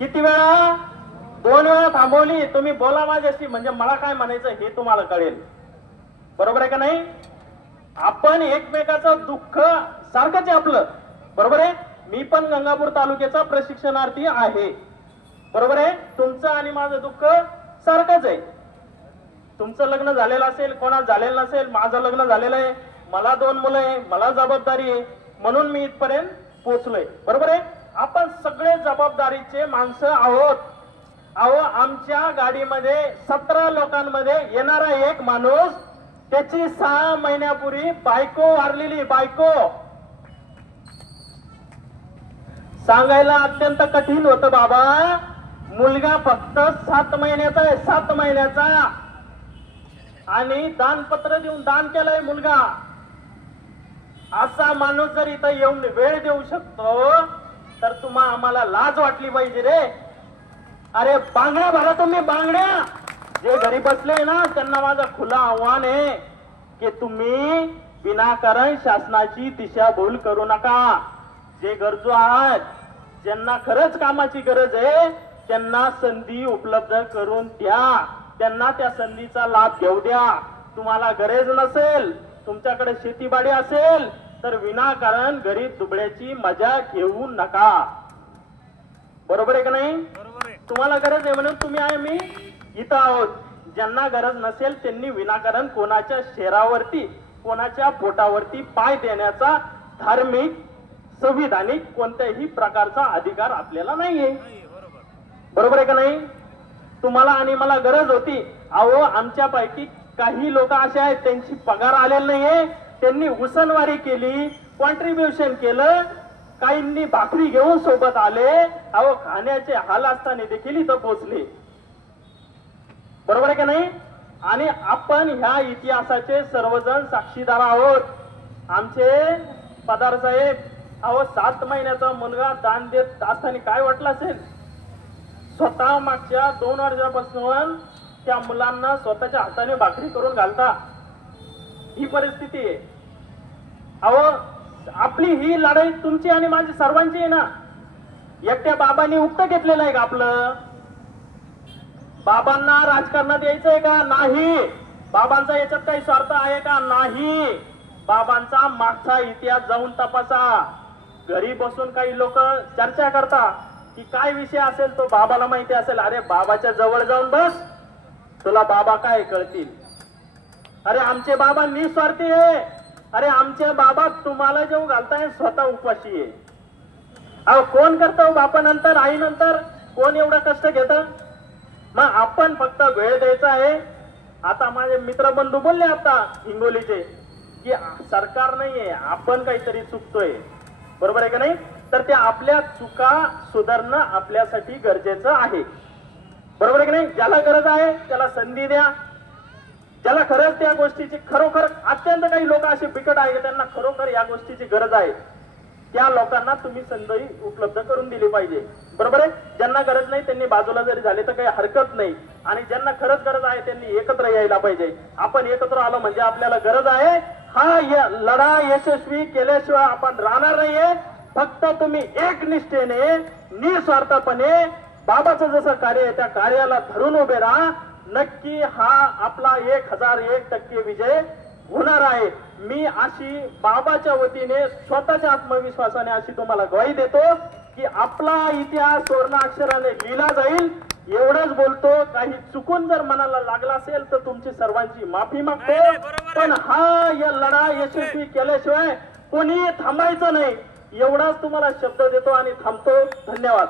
किती वेळा? 2 वेळा थांबवली. तुम्ही बोला माझ्याशी, म्हणजे मला काय म्हणायचं हे तुम्हाला कळेल. बरोबर आहे का नाही? आपण एकमेकाचं दुःख सारखंच आहे आपलं. बरोबर आहे. मी पण गंगापूर तालुक्याचा प्रशिक्षणार्थी आहे. बरोबर आहे. तुमचं आणि माझं दुःख सारखंच आहे. तुमचं लग्न झालेलं असेल, कोणा झालेलं नसेल, माझं लग्न झालेलं आहे, मला 2 मुलं आहे, मला जबाबदारी आहे, म्हणून मी इथपर्यंत पोहोचलोय. बरोबर आहे. आपण सगळे जबाबदारीचे माणसं आहोत. अहो, आमच्या गाडीमध्ये 17 लोकांमध्ये येणारा एक माणूस, त्याची 6 महिन्यापूर्वी बायको वारलेली. बायको सांगायला अत्यंत कठीण होतं बाबा. मुलगा फक्त 7 महिन्याचा आहे, 7 महिन्याचा, आणि दानपत्र देऊन दान केलंय मुलगा. असा माणूस जर इथं येऊन वेळ देऊ शकतो तर आम्हाला लाज वाटली पाहिजे रे. अरे बांगड्या भरा तुम्ही, बांगड्या. जे घरी बसले ना त्यांना माझं खुलं आव्हान आहे की तुम्ही विनाकारण शासनाची दिशाभूल करू नका. जे गरजू आहेत, ज्यांना खरंच कामाची गरज आहे, त्यांना संधी उपलब्ध करून द्या. त्यांना त्या संधीचा लाभ घेऊ द्या. तुम्हाला गरज नसेल, तुमच्याकडे शेतीबाडी असेल तर विनाकारण गरीब दुबळ्याची मजा घेऊ नका. बरोबर आहे का नाही? तुम्हाला गरज आहे म्हणून तुम्ही आहे, मी इथं आहोत. ज्यांना गरज नसेल त्यांनी विनाकारण कोणाच्या शेरावरती, कोणाच्या पोटावरती पाय देण्याचा धार्मिक, संविधानिक कोणत्याही प्रकारचा अधिकार आपल्याला नाहीये. बरोबर आहे का नाही? तुम्हाला आणि मला गरज होती. अहो, आमच्यापैकी काही लोक असे आहेत त्यांची पगार आलेला नाहीये, त्यांनी उसनवारी केली, कॉन्ट्रीब्युशन केलं, काहींनी भाकरी घेऊन सोबत आले. अहो, खाण्याचे हाल असताना देखील इथं पोहोचले. बरोबर आहे का नाही? आणि आपण ह्या इतिहासाचे सर्वजण साक्षीदार आहोत. आमचे पदार साहेब, अहो 7 महिन्याचा मुलगा दान देत असताना काय वाटलं असेल? स्वतः मागच्या 2 वर्षापासून त्या मुलांना स्वतःच्या हाताने भाकरी करून घालता, ही परिस्थिती आहे. अहो, आपली ही लढाई तुमची आणि माझी सर्वांची आहे ना. एकट्या बाबांनी उक्त घेतलेलं आहे का आपलं? बाबांना राजकारणात यायचंय का? नाही. बाबांचा याच्यात काही स्वार्थ आहे का? नाही. बाबांचा मागचा इतिहास जाऊन तपासा. घरी बसून काही लोक चर्चा करता की काय विषय असेल तो बाबाला माहिती असेल. अरे बाबाच्या जवळ जाऊन बस, तुला बाबा काय कळतील. अरे आमचे बाबा निस्वार्थी आहे. अरे आमचे बाबा तुम्हाला जेव घालताय स्वतः उपाशी आहे. अहो, कोण करतो बापानंतर, आईनंतर कोण एवढं कष्ट घेत? मग आपण फक्त वेळ द्यायचा आहे. आता माझे मित्र बंधू बोलले आता हिंगोलीचे की सरकार नाहीये, आपण काहीतरी चुकतोय. बरोबर आहे का नाही? तर त्या आपल्या चुका सुधारणं आपल्यासाठी गरजेचं आहे. बरोबर आहे की नाही? ज्याला गरज आहे त्याला संधी द्या. ज्याला खरंच त्या गोष्टीची खरोखर, अत्यंत काही लोक असे बिकट आहेत त्यांना खरोखर या गोष्टीची गरज आहे, त्या लोकांना तुम्ही संधी उपलब्ध करून दिली पाहिजे. बरोबर आहे? ज्यांना गरज नाही त्यांनी बाजूला जरी झाले तर काही हरकत नाही. आणि ज्यांना खरंच गरज आहे त्यांनी एकत्र यायला पाहिजे. आपण एकत्र आलो म्हणजे आपल्याला गरज आहे. हा लढा यशस्वी केल्याशिवाय आपण राहणार नाहीये. फक्त तुम्ही एक निष्ठेने, निस्वार्थपणे बाबाचं जसं कार्य आहे त्या कार्याला धरून उभे राहा. नक्की हा आपला 1001% विजय होणार आहे. मी अशी बाबाच्या वतीने स्वतःच्या आत्मविश्वासाने अशी तुम्हाला ग्वाही देतो की आपला इतिहास सुवर्ण अक्षराने लिहिला जाईल. एवढंच बोलतो. काही चुकून जर मनाला लागला असेल तर तुमची सर्वांची माफी मागतो. पण हा लढा यशस्वी केल्याशिवाय कोणी थांबायचं नाही, एवढाच तुम्हाला शब्द देतो आणि थांबतो. धन्यवाद.